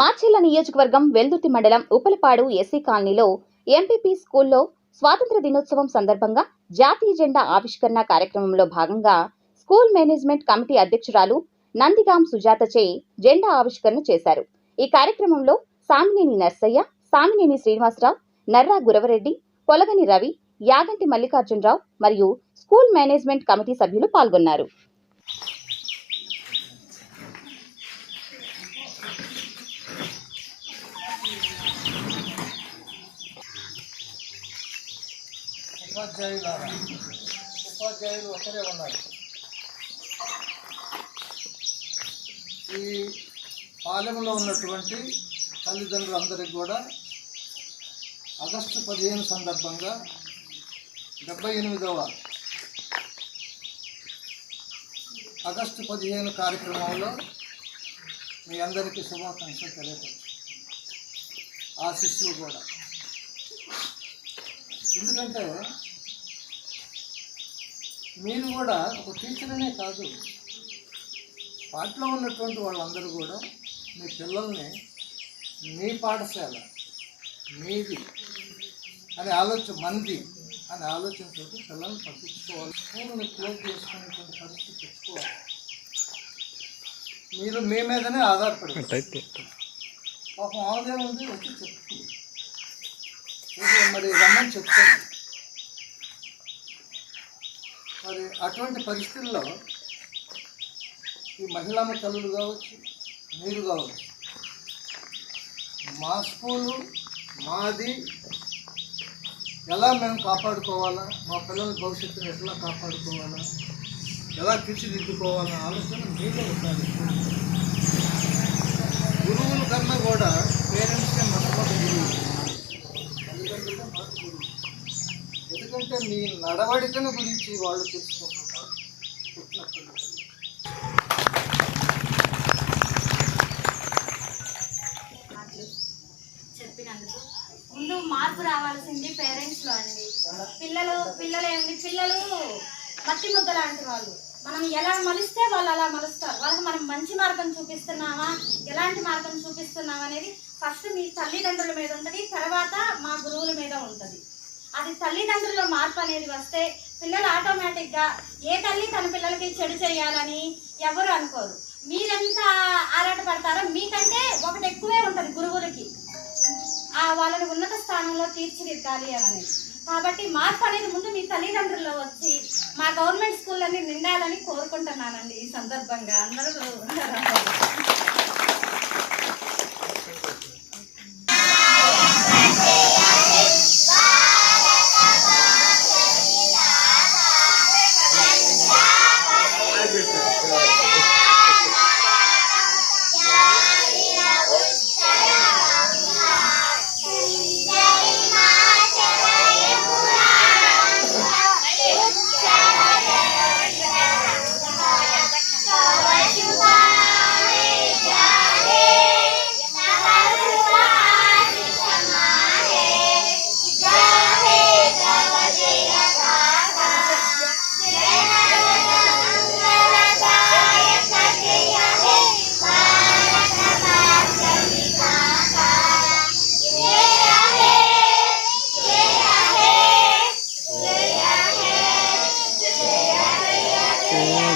మాచిల్ల నియోజకవర్గం వెల్దుర్తి మండలం ఉపలపాడు ఎస్సీ కాలనీలో ఎంపీపీ స్కూల్లో స్వాతంత్ర దినోత్సవం సందర్భంగా జాతీయ జెండా ఆవిష్కరణ కార్యక్రమంలో భాగంగా స్కూల్ మేనేజ్మెంట్ కమిటీ అధ్యక్షురాలు నందిగాం సుజాతచే జెండా ఆవిష్కరణ చేశారు. ఈ కార్యక్రమంలో సామినేని నర్సయ్య సామినేని శ్రీనివాసరావు నర్రా గురవరెడ్డి పొలగని రవి యాగంటి మల్లికార్జునరావు మరియు స్కూల్ మేనేజ్మెంట్ కమిటీ సభ్యులు పాల్గొన్నారు. ఉపాధ్యాయులారా ఉపాధ్యాయులు ఒకరే ఉన్నారు. ఈ పాలెంలో ఉన్నటువంటి తల్లిదండ్రులందరికీ కూడా ఆగస్టు పదిహేను సందర్భంగా డెబ్బై ఎనిమిదవ ఆగస్టు పదిహేను కార్యక్రమంలో మీ అందరికీ శుభాకాంక్షలు తెలియపరచు ఆశిస్సులు కూడా. ఎందుకంటే మీరు కూడా ఒక టీచర్నే కాదు పాటలో ఉన్నటువంటి వాళ్ళందరూ కూడా మీ పిల్లల్ని మీ పాఠశాల మీది అనే ఆలోచన మంది అనే ఆలోచనతో పిల్లల్ని పంపించుకోవాలి స్కూల్ని క్లోజ్ చేసుకునేటువంటి పరిస్థితి తెచ్చుకోవాలి. మీరు మీ మీదనే ఆధారపడి పాపం ఆమె ఉంది వచ్చి చెప్తుంది. ఇది మరి రమ్మని చెప్తాను మరి అటువంటి పరిస్థితుల్లో ఈ మహిళా తల్లులు కావచ్చు మీరు కావచ్చు మా స్కూలు మాది ఎలా మేము కాపాడుకోవాలా మా పిల్లల భవిష్యత్తును ఎట్లా కాపాడుకోవాలా ఎలా తీర్చిదిద్దుకోవాలన్న ఆలోచన మీలో ఉండాలి. గురువుల కన్నా కూడా నడవడికను గురించి వాళ్ళు తెలుసుకుంటుంటారు. చెప్పినందుకు. ముందు మార్పు రావాల్సింది పేరెంట్స్లో అండి. పిల్లలు పిల్లలు ఏంటి పిల్లలు మట్టి ముద్ద లాంటి వాళ్ళు. మనం ఎలా మలిస్తే వాళ్ళు అలా మలుస్తారు. వాళ్ళకి మనం మంచి మార్గం చూపిస్తున్నామా? ఎలాంటి మార్గం చూపిస్తున్నామా అనేది ఫస్ట్ మీ తల్లిదండ్రుల మీద ఉంటుంది తర్వాత మా గురువుల మీద ఉంటుంది. అది తల్లిదండ్రుల్లో మార్పు అనేది వస్తే పిల్లలు ఆటోమేటిక్గా ఏ తల్లి తన పిల్లలకి చెడు చేయాలని ఎవరు అనుకోరు. మీరెంత ఆరాటపడతారో మీకంటే ఒకటి ఎక్కువే ఉంటుంది గురువులకి. ఆ వాళ్ళని ఉన్నత స్థానంలో తీర్చిదిద్దాలి అని. కాబట్టి మార్పు అనేది ముందు మీ తల్లిదండ్రుల్లో వచ్చి మా గవర్నమెంట్ స్కూళ్ళని నిండాలని కోరుకుంటున్నానండి ఈ సందర్భంగా. అందరూ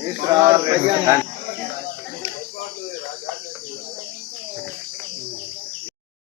Isso,